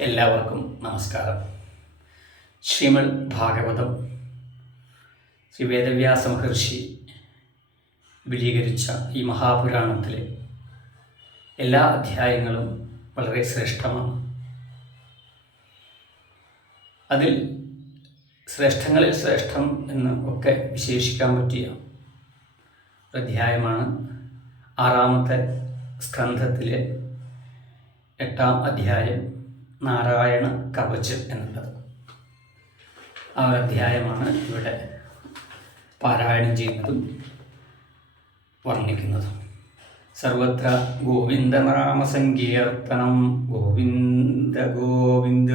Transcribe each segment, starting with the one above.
എല്ലാവർക്കും നമസ്കാരം. ശ്രീമൽ ഭാഗവതം ശ്രീ വേദവ്യാസ മഹർഷി വിലീകരിച്ച ഈ മഹാപുരാണത്തിലെ എല്ലാ അധ്യായങ്ങളും വളരെ ശ്രേഷ്ഠമാണ്. അതിൽ ശ്രേഷ്ഠങ്ങളിൽ ശ്രേഷ്ഠം എന്ന് ഒക്കെ വിശേഷിക്കാൻ പറ്റിയ അധ്യായമാണ് ആറാമത്തെ സ്കന്ധത്തിലെ എട്ടാം അധ്യായം. നാരായണ കവചം എന്നുള്ളത്. ആ ഒരു അധ്യായമാണ് ഇവിടെ പാരായണം ചെയ്യുന്നതും വർണിക്കുന്നതും. സർവത്ര ഗോവിന്ദനാമസങ്കീർത്തനം. ഗോവിന്ദ ഗോവിന്ദ.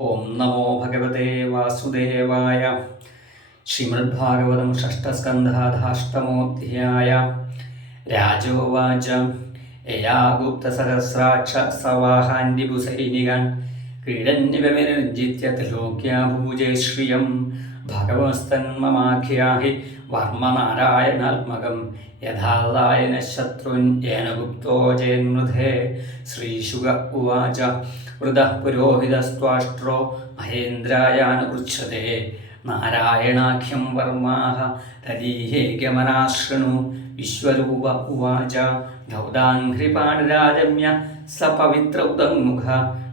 ഓം നമോ ഭഗവതേ വാസുദേവായ. ശ്രീമദ്ഭാഗവതം ഷഷ്ടസ്കന്ധാധാഷ്ടമോധ്യായ രാജോവാച. യയാ ഗുപ്തസഹസ്രാക്ഷ സവാഹാന്യഭുസൈനികാൻ ക്രീഡന്യവനിർജിത്യ ത്രിലോക്യാഭൂജേ ശ്രിയം ഭഗവസ്തന്മമാഖ്യാഹി വർമ്മനാരായണാത്മകം യഥാലായന ശത്രുന്യേന യേന ഗുപ്തോ ജയന്മൃധേ ശ്രീശുക ഉവാച വൃതഃ പുരോഹിതസ്ത്വാഷ്ട്രോ മഹേന്ദ്രായാനുപൃച്ഛതേ നാരായണാഖ്യം വർമാഹ തദീഹേകമനാശൃണു വിശ്വരൂപ ഉവാച ധൗതാഘ്രിപാണിരാജമ്യ സ പവിത്ര ഉദങ്മുഖ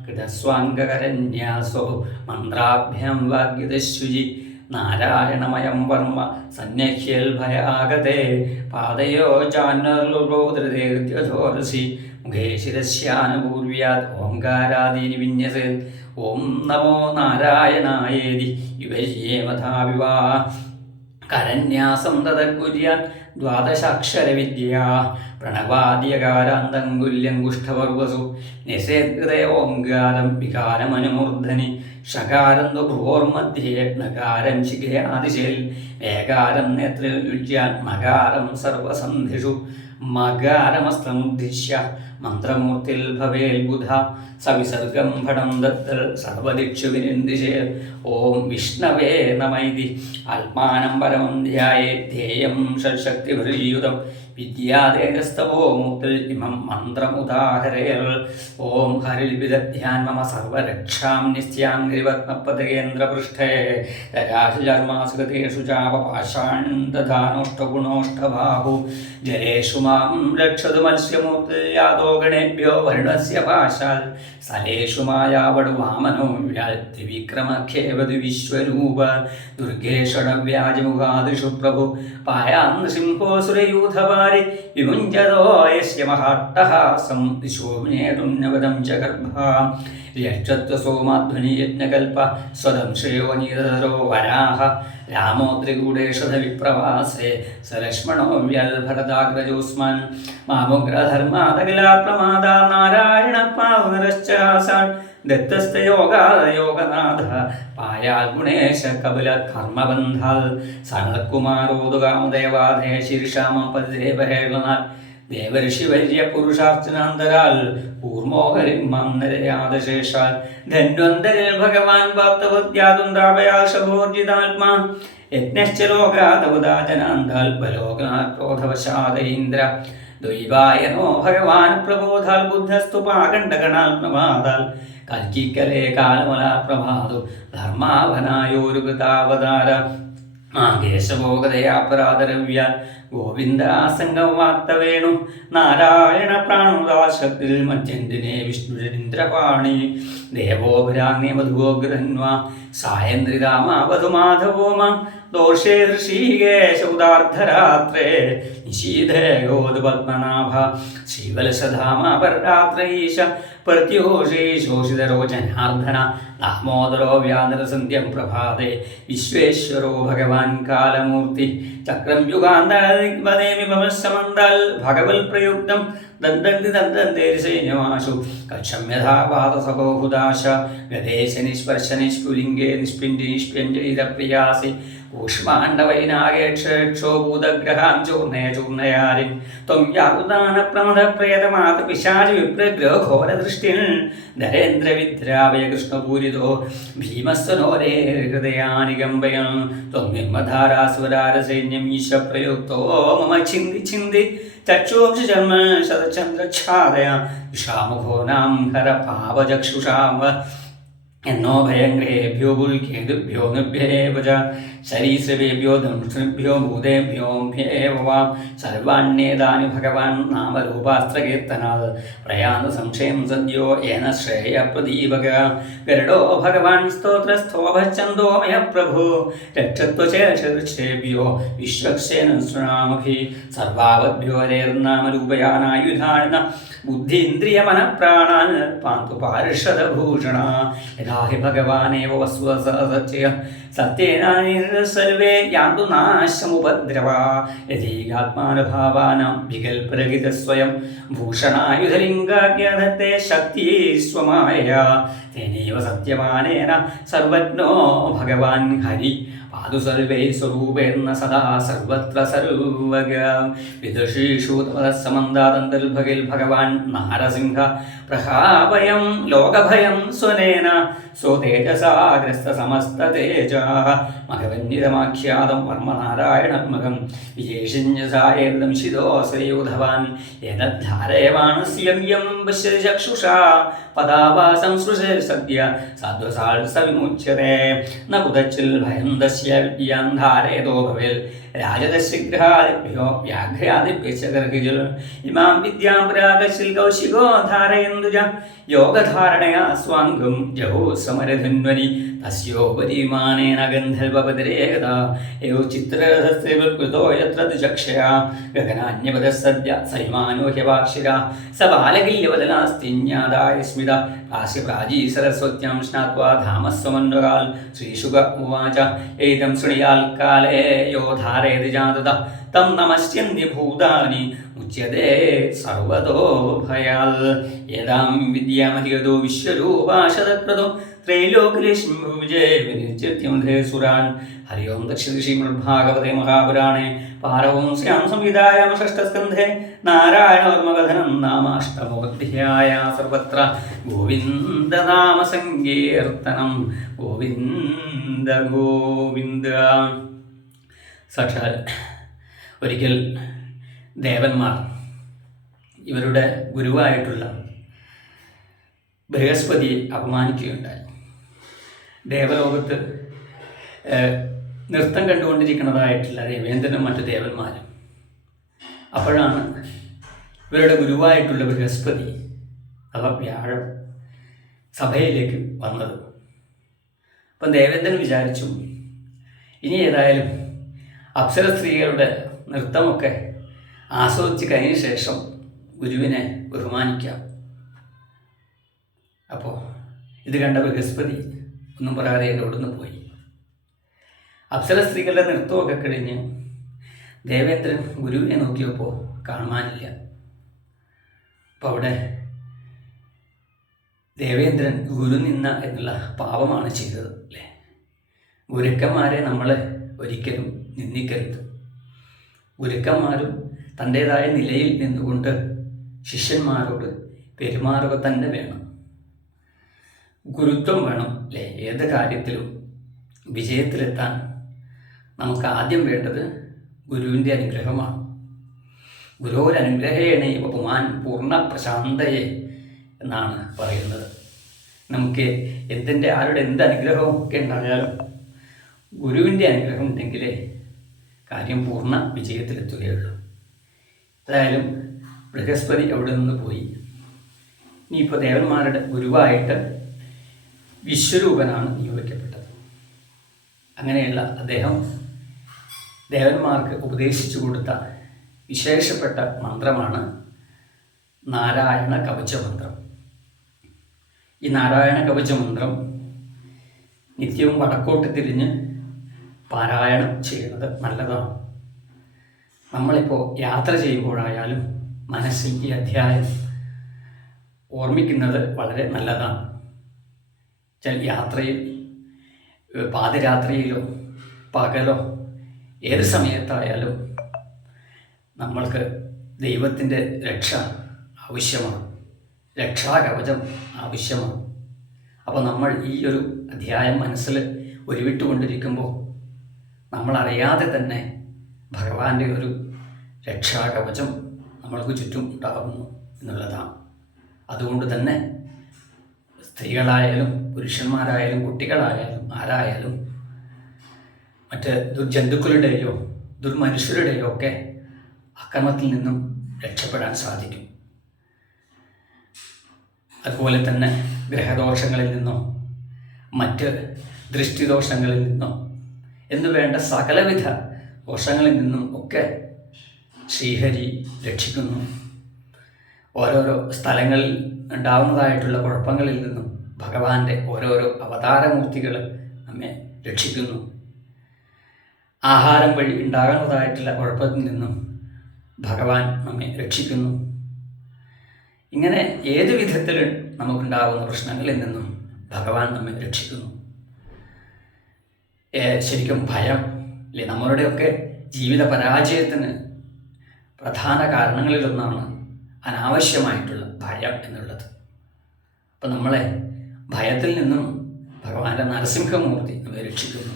കൃതസ്വാംഗകരന്യാസോ മന്ത്രാഭ്യം വാഗ്യതശുചി നാരായണമയം വർമ്മ സന്യഹ്യൽ ഭയാഗതേ പാദയോ ചാന്നർലുരോധൃതേർദ്യോരസി മുഖേ ശിരസ്യാനുപൂർവ്യാത് ഓങ്കാരാദീനി വിന്യസേ ഓം നമോ നാരായണായേതി യുവര്യേമഥാവിവാ കരന്യാസം തതകുര്യാൻ ദ്വാദശാക്ഷരവിദ്യ പ്രണവാദ്യകാരാന്തങ്കുല്യങ്കുഷ്ഠപർവസു. നിഷേധൃതയ ഓങ്കാരം വികാരമനുമൂർധനി. ഷകാരം തു ഭ്രുവോർമധ്യേ നകാരം ശിഖയാദിശേൽ ഏകാരം നേത്രിൽ യുജ്യാൻ മകാരം സർവസന്ധിഷു. മകാരമസ്ത്രമുദ്ദിശ്യ മന്ത്രമൂർത്തിൽ ഭവേൽബുധ സവിസർഗം ഭടം ദത്തൽ സർവദിക്ഷു വിനിന്ദിശേ ഓം വിഷ്ണവേ നമൈതി. ആത്മാനം പരമം ധ്യായേ ധ്യേയം ഷഡ്ശക്തിഭിർയുതം വിദ്യാതേജസ്തവോ മൂത്തിൽ ഇമം മന്ത്രമുദാഹരേൽ ഓം ഹരിൽ വിദധ്യാൻ മമ സർവരക്ഷാം നിസ്യാം ഗിരിപത്മപതകേന്ദ്രപൃഷ്ഠേ രാശുചർമാസുഗതേഷു ചാപപാഷാണ്ടധാനോഷ്ടഗുണോഷ്ടബാഹു ജലേഷു മാം രക്ഷതു മത്സ്യമൂർത്തിയാദോ ഗണേഭ്യോ വരുണസ്യ പാശാൽ. സ്ഥലേഷു മായാവടു വാമനോ വ്യാൽ ത്രിവിക്രമഖ്യേവതു വിശ്വരൂപ. ദുർഗേഷണവ്യാജമുഖാദിഷു പ്രഭു. പായാന്ന് സിംഹോസുരയൂഥവാരി വിമുഞ്ചതോ യസ്യ മഹാട്ടഹാസം ദിശോ നേതുന്നവദം ച ഗർഭ യക്ഷത്വസോമാധ്വനി യജ്ഞകൽപ്പ സ്വദംശയോ നീതരോ വരാഹ. രാമോ ത്രികൂടേഷധ വിപ്രവാസേ സലക്ഷ്മണോ വ്യൽഭരതാഗ്രജോസ്മാൻ. മാമുഗ്രധർമാതകിലാ പ്രമാദാ നാരായണ പാവനരശ്ചാസാൻ ദത്തസ്ഥയോഗായോഗനാഥ പായാൽ ഗുണേശ കപില കർമ്മബന്ധാൽ സനൽകുമാരോദുകാമദേവാധേ ശീർഷാമ പതിദേവഹേളനാൽ ദേവഋഷി വര്യ പുരുഷാർച്ചനാന്തരാൽ കൂർമോഹരിമന്നരയാദശേഷാൽ ധന്വന്തരിൽ ഭഗവാൻ വാർത്തവത്യാതുണ്ടാപയാൽ ശഭോർജിതാത്മാ യജ്ഞശ്ച ലോകാദവദാജനാന്താൽ ബലോകനാക്രോധവശാദ ഇന്ദ്ര ദ്വൈവായനോ ഭഗവാൻ പ്രബോധാൽ ബുദ്ധസ്തു പാകണ്ഡഗണാൽ പ്രഭാതാൽ കൽക്കിക്കലേ കാലമലാ പ്രഭാതു ധർമാവനായോരു കൃതാവതാര ആകേശഭോഗതയാപരാധരവ്യ ഗോവിന്ദാസംഗവാർത്തവേണു നാരായണ പ്രാണുദാശത്തിൽ മധ്യന്തിനെ വിഷ്ണുരന്ദ്രപാണി ദേവോഭിരാഗ്നേ മധുഗോഗ്രഹന്വാ സായന്ത്രിതാമാവധുമാധവോമ ദോഷേ ഋഷീകേശൗദാർദ്ധരാത്രേ നിശീധേ ഗോതുപത്മനാഭ ശ്രീവത്സധാമാപരാത്രൈശ പ്രത്യോഷേ ശോഷിതരോ ജനാർദ്ദന ദാമോദരോ വ്യാനരസന്ധ്യം പ്രഭാതേ വിശ്വേശ്വരോ ഭഗവാൻ കാലമൂർത്തി ചക്രം പമസ്സമന്താൽ ഭഗവൽ പ്രയുക്തം ദന്തന്തി ദന്തന്തേരിസൈന്യമാശു കക്ഷം യഥാപാതസഹോഹുദാശ ഗതേശ നിസ്പർശ നിഷ്പുലിംഗേ നിഷ്പിണ്ഡി നിഷ്പ്യഞ്ജലിതപ്രിയാസി ഊഷ്മാണ്ഡവൈനാഗേക്ഷോഭൂതഗ്രഹാം ചൂർണയ ചൂർണയാരിം ത്വം യാതുദാന പ്രമദ പ്രേതമാത പിശാചി വിപ്രഗ്രഹ ഘോരദൃഷ്ടിൻ നരേന്ദ്രവിദ്രാവയ കൃഷ്ണപൂരിതോ ഭീമസ്വനോരേ ഹൃദയാനികമ്പയം ത്വന്യമ്മധാരാസുരാരസൈന്യം ഈശപ്രയുക്തോ മമ ചിന്തി ചിന്തി ചക്ഷുംഷി ജന്മ ശതചന്ദ്രച്ഛാദയ വിഷാമുഖോ നാം ഹര പാവചക്ഷുഷാമ എന്നോ ഭയഗ്രഹേഭ്യോ പുൽക്കേതുഭ്യോ നിഭ്യേവ ച ശരീശ്രവേഭ്യോ ദംഷ്ടൃഭ്യോ ഭൂതേഭ്യോഭ്യേവ വാം സർവാണ്യേതാനി ഭഗവാൻ നാമരൂപാസ്ത്രകീർത്തനാൽ പ്രയാന്ത സംശയം സദ്യോ ഏന ശ്രേയ പ്രദീപക ഗരുഡോ ഭഗവാൻ സ്തോത്രസ്ഥോഭച്ചന്തോ മയ പ്രഭു രക്ഷത്വശേഷേഭ്യോ വിശ്വക്സേന ശൃണാമഭി സർവാവദ്ഭ്യോ രേർനാമരൂപയാനായുധാന ബുദ്ധീന്ദ്രിയമനപ്രാണാൻ പാന്തു പാർഷദഭൂഷണ യഥാ ഹി ഭഗവാനേവ വസ്തുതസത്യ സത്യേനാനി സർവേ യാതു നാശമുപദ്രവ. യഥീകാത്മാനുഭാവാനാം വികൽപരഹിത സ്വയം ഭൂഷണായുധലിംഗാഖ്യാതത്തെ ശക്തി സ്വമായ തേനൈവ സത്യമാനേന സർവജ്ഞോ ഭഗവാൻ ഹരി. പാതു സർവേ സ്വരൂപേണ സദാ സർവത്ര സർവഗ. വിദുഷീഷു തമസമന്താതന്തർഭകിൽ ഭഗവാൻ നാരസിംഹ. പ്രഹാഭയം ലോകഭയം സ്വനേന. സ്വതേജസാഗ്രസ്ത സമസ്ത വർമ്മനാരായണത്മകം വിശേഷിഞ്ഞസായേതം ശിതോസയൂധവാൻ ഏതദ്ധാരയമാണസ്യം യം പശ്യതി ചക്ഷുഷാ. പദാവാസം സൃശേ സദ്യ സാധ്വസാൾ സവിമുച്യത്തെ ന കുതച്ചിൽ ഭയം ദസ്യ വിദ്യാം ഭവേൽ. രാജദശിഗ്രഹാദിഭ്യോ വ്യാഘ്രാദിഭ്യർഹിജുൽ ഇമാം വിദ്യാം പ്രാഗശിൽ കൗശികോ ധാരയന്തുജ. യോഗധാരണയാ സ്വാംഗം ജഹോ സമരധന്വനി. തസ്യോപരിമാനേന ഗന്ധർവപതിരേകത. യോ ചിത്രരഥസ്യകൃതോ യത്ര ചക്ഷയാ ഗഗനാന്യപദ സദ്യ സൈമാനോ ഹ്യവാക്ഷിര സ ബാലകില്യവദനാസ്തിന്യാദായ സ്മിത പ്രാചീ സരസ്വത്യാം സ്നാത്വാ ധാമസ്വമന്വകാൽ ശ്രീശുക ഉവാച. ഏതം ശൃണിയാൽ കാലേ യോ ധാരയതി ജാതത. തം നമസ്യന്തി ഭൂതാനി. ഉച്യതേ സർവതോ ഭയാൽ. ഏതാം വിദ്യാമതിഗതോ വിശ്വരൂപാശതക്രതോ ത്രൈലോകലക്ഷ്മിഭുജേ വിനിത്യത്യം സുരാൻ. ഹരി ഓം ദക്ഷിണ ശ്രീമദ്ഭാഗവതേ മഹാപുരാണേ. പാരവംസ്യാം സംവിധായാം ഷഷ്ടസ്കന്ധേ നാരായണവർമ്മകഥനം നാമാഷ്ടമോധ്യായ സർവത്ര. ഗോവിന്ദനാമസങ്കീർത്തനം ഗോവിന്ദ ഗോവിന്ദ. സാക്ഷാൽ ഒരിക്കൽ ദേവന്മാർ ഇവരുടെ ഗുരുവായിട്ടുള്ള ബൃഹസ്പതിയെ അപമാനിക്കുകയുണ്ടായി. ദേവലോകത്ത് നൃത്തം കണ്ടുകൊണ്ടിരിക്കുന്നതായിട്ടുള്ള ദേവേന്ദ്രനും മറ്റു ദേവന്മാരും. അപ്പോഴാണ് ഇവരുടെ ഗുരുവായിട്ടുള്ള ബൃഹസ്പതി അഥവാ വ്യാഴം സഭയിലേക്ക് വന്നത്. അപ്പം ദേവേന്ദ്രൻ വിചാരിച്ചു ഇനി ഏതായാലും അപ്സര സ്ത്രീകളുടെ നൃത്തമൊക്കെ ആസ്വദിച്ച് കഴിഞ്ഞ ശേഷം ഗുരുവിനെ ബഹുമാനിക്കാം. അപ്പോൾ ഇത് കണ്ട ബൃഹസ്പതി ഒന്നും പറയാതെ അവിടുന്ന് പോയി. അപ്സര സ്ത്രീകളുടെ നൃത്തമൊക്കെ കഴിഞ്ഞ് ദേവേന്ദ്രൻ ഗുരുവിനെ നോക്കിയപ്പോൾ കാണുവാനില്ല. അപ്പോൾ അവിടെ ദേവേന്ദ്രൻ ഗുരു നിന്ന എന്നുള്ള പാപമാണ് ചെയ്തത് അല്ലേ? ഗുരുക്കന്മാരെ നമ്മൾ ഒരിക്കലും നിന്ദിക്കരുത്. ഗുരുക്കന്മാരും തന്റേതായ നിലയിൽ നിന്നുകൊണ്ട് ശിഷ്യന്മാരോട് പെരുമാറുക തന്നെ വേണം. ഗുരുത്വം വേണം അല്ലേ? ഏത് കാര്യത്തിലും വിജയത്തിലെത്താൻ നമുക്ക് ആദ്യം വേണ്ടത് ഗുരുവിന്റെ അനുഗ്രഹമാണ്. ഗുരുവരനുഗ്രഹേണ ബഹുമാൻ പൂർണ പ്രശാന്തയെ എന്നാണ് പറയുന്നത്. നമുക്ക് എന്തിന്റെ ആരുടെ എന്ത് അനുഗ്രഹവും ഒക്കെ ഉണ്ടായാലും ഗുരുവിന്റെ അനുഗ്രഹം ഉണ്ടെങ്കിലേ കാര്യം പൂർണ വിജയത്തിലെത്തുകയുള്ളൂ. എന്തായാലും ബൃഹസ്പതി അവിടെ നിന്ന് പോയി? ഇനിയിപ്പോൾ ദേവന്മാരുടെ ഗുരുവായിട്ട് വിശ്വരൂപനാണ് നിയോഗിക്കപ്പെട്ടത്. അങ്ങനെയുള്ള അദ്ദേഹം ദേവന്മാർക്ക് ഉപദേശിച്ചു കൊടുത്ത വിശേഷപ്പെട്ട മന്ത്രമാണ് നാരായണ കവചമന്ത്രം. ഈ നാരായണ കവചമന്ത്രം നിത്യവും വടക്കോട്ട് തിരിഞ്ഞ് പാരായണം ചെയ്യുന്നത് നല്ലതാണ്. നമ്മളിപ്പോൾ യാത്ര ചെയ്യുമ്പോഴായാലും മനസ്സിൽ ഈ അധ്യായം ഓർമ്മിക്കുന്നത് വളരെ നല്ലതാണ്. ചില യാത്രയിൽ പാതിരാത്രിയിലോ പകലോ ഏത് സമയത്തായാലും നമ്മൾക്ക് ദൈവത്തിന്റെ രക്ഷ ആവശ്യമാണ്. രക്ഷാകവചം ആവശ്യമാണ്. അപ്പോൾ നമ്മൾ ഈ ഒരു അധ്യായം മനസ്സിൽ ഉരുവിട്ടുകൊണ്ടിരിക്കുമ്പോൾ നമ്മളറിയാതെ തന്നെ ഭഗവാന്റെ ഒരു രക്ഷാകവചം നമ്മൾക്ക് ചുറ്റും ഉണ്ടാകുന്നു എന്നുള്ളതാണ്. അതുകൊണ്ട് തന്നെ സ്ത്രീകളായാലും പുരുഷന്മാരായാലും കുട്ടികളായാലും ആരായാലും മറ്റ് ദുർജന്തുക്കളുടെയോ ദുർമനുഷ്യരുടെയോ ഒക്കെ അക്രമത്തിൽ നിന്നും രക്ഷപ്പെടാൻ സാധിക്കും. അതുപോലെ തന്നെ ഗ്രഹദോഷങ്ങളിൽ നിന്നോ മറ്റ് ദൃഷ്ടിദോഷങ്ങളിൽ നിന്നോ എന്നു വേണ്ട സകലവിധ ദോഷങ്ങളിൽ നിന്നും ഒക്കെ ശ്രീഹരി രക്ഷിക്കുന്നു. ഓരോരോ സ്ഥലങ്ങളിൽ ഉണ്ടാവുന്നതായിട്ടുള്ള കുഴപ്പങ്ങളിൽ നിന്നും ഭഗവാന്റെ ഓരോരോ അവതാരമൂർത്തികൾ നമ്മെ രക്ഷിക്കുന്നു. ആഹാരം വഴി ഉണ്ടാകുന്നതായിട്ടുള്ള കുഴപ്പത്തിൽ നിന്നും ഭഗവാൻ നമ്മെ രക്ഷിക്കുന്നു. ഇങ്ങനെ ഏത് വിധത്തിൽ നമുക്കുണ്ടാകുന്ന പ്രശ്നങ്ങളിൽ നിന്നും ഭഗവാൻ നമ്മെ രക്ഷിക്കുന്നു. ശരിക്കും ഭയം അല്ലെ? നമ്മളുടെയൊക്കെ ജീവിത പരാജയത്തിന് പ്രധാന കാരണങ്ങളിലൊന്നാണ് അനാവശ്യമായിട്ടുള്ള ഭയം എന്നുള്ളത്. അപ്പം നമ്മളെ ഭയത്തിൽ നിന്നും ഭഗവാന്റെ നരസിംഹമൂർത്തി നമ്മെ രക്ഷിക്കുന്നു.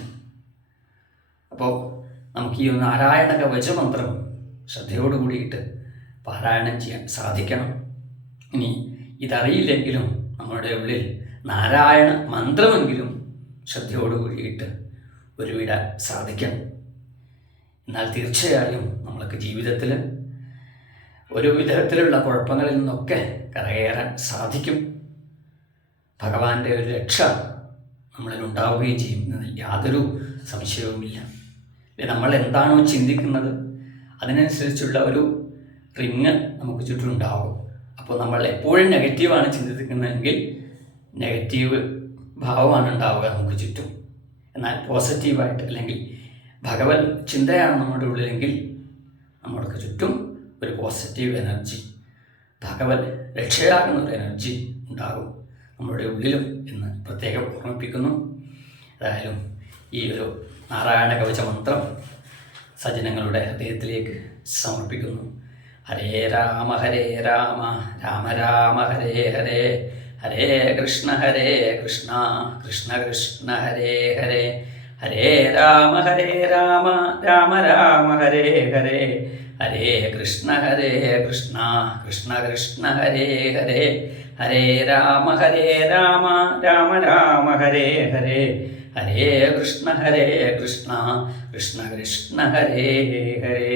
അപ്പോൾ നമുക്ക് ഈ നാരായണ കവചമന്ത്രം ശ്രദ്ധയോടുകൂടിയിട്ട് പാരായണം ചെയ്യാൻ സാധിക്കണം. ഇനി ഇതറിയില്ലെങ്കിലും നമ്മുടെ ഉള്ളിൽ നാരായണ മന്ത്രമെങ്കിലും ശ്രദ്ധയോട് കൂടിയിട്ട് ഒരുവിടാൻ സാധിക്കണം എന്നാൽ തീർച്ചയായും നമ്മൾക്ക് ജീവിതത്തിൽ ഒരു വിധത്തിലുള്ള കുഴപ്പങ്ങളിൽ നിന്നൊക്കെ കരകയറാൻ സാധിക്കും. ഭഗവാന്റെ ഒരു രക്ഷ നമ്മളിൽ ഉണ്ടാവുകയും ചെയ്യുന്നതിൽ യാതൊരു സംശയവുമില്ല. നമ്മൾ എന്താണോ ചിന്തിക്കുന്നത് അതിനനുസരിച്ചുള്ള ഒരു റിങ് നമുക്ക് ചുറ്റും ഉണ്ടാവും അപ്പോൾ നമ്മൾ എപ്പോഴും നെഗറ്റീവാണ് ചിന്തിക്കുന്നതെങ്കിൽ നെഗറ്റീവ് ഭാവമാണ് ഉണ്ടാവുക നമുക്ക് ചുറ്റും. എന്നാൽ പോസിറ്റീവായിട്ട് അല്ലെങ്കിൽ ഭഗവത് ചിന്തയാണ് നമ്മുടെ ഉള്ളിലെങ്കിൽ നമ്മൾക്ക് ചുറ്റും ഒരു പോസിറ്റീവ് എനർജി ഭഗവത് രക്ഷയാകുന്ന ഒരു എനർജി ഉണ്ടാകും. നമ്മുടെ ഉള്ളിലും എന്ന് പ്രത്യേകം ഓർമ്മിപ്പിക്കുന്നു. ഏതായാലും ഈ ഒരു നാരായണ കവച മന്ത്രം സജ്ജനങ്ങളുടെ ഹൃദയത്തിലേക്ക് സമർപ്പിക്കുന്നു. ഹരേ രാമ ഹരേ രാമ രാമ രാമ ഹരേ ഹരേ. ഹരേ കൃഷ്ണ ഹരേ കൃഷ്ണ കൃഷ്ണ കൃഷ്ണ ഹരേ ഹരേ. ഹരേ രാമ ഹരേ രാമ രാമ രാമ ഹരേ ഹരേ. ഹരേ കൃഷ്ണ ഹരേ കൃഷ്ണ കൃഷ്ണ കൃഷ്ണ ഹരേ ഹരേ. ഹരേ രാമ ഹരേ രാമ രാമ രാമ ഹരേ ഹരേ. ഹരേ കൃഷ്ണ ഹരേ കൃഷ്ണ കൃഷ്ണ കൃഷ്ണ ഹരേ ഹരേ.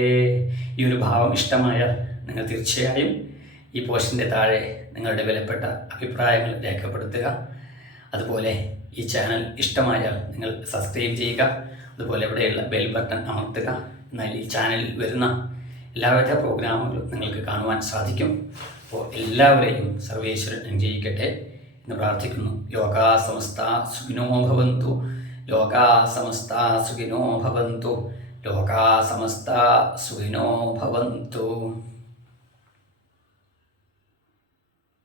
ഈ ഒരു ഭാവം ഇഷ്ടമായ നിങ്ങൾ തീർച്ചയായും ഈ പോസ്റ്റിന്റെ താഴെ നിങ്ങളുടെ വിലപ്പെട്ട അഭിപ്രായങ്ങൾ രേഖപ്പെടുത്തുക. അതുപോലെ ഈ ചാനൽ ഇഷ്ടമായാൽ നിങ്ങൾ സബ്സ്ക്രൈബ് ചെയ്യുക. അതുപോലെ ഇവിടെയുള്ള ബെൽ ബട്ടൺ അമർത്തുക. എന്നാൽ ഈ ചാനലിൽ വരുന്ന എല്ലാവിധ പ്രോഗ്രാമുകളും നിങ്ങൾക്ക് കാണുവാൻ സാധിക്കും. അപ്പോൾ എല്ലാവരെയും സർവേശ്വരൻ അനുജയിക്കട്ടെ എന്ന് പ്രാർത്ഥിക്കുന്നു. ലോകാ സമസ്ത സുഖിനോ ഭവന്തു. ലോകാ സമസ്ത സുഖിനോ ഭവന്തു. ലോകാ സമസ്ത സുഖിനോ ഭവന്തു.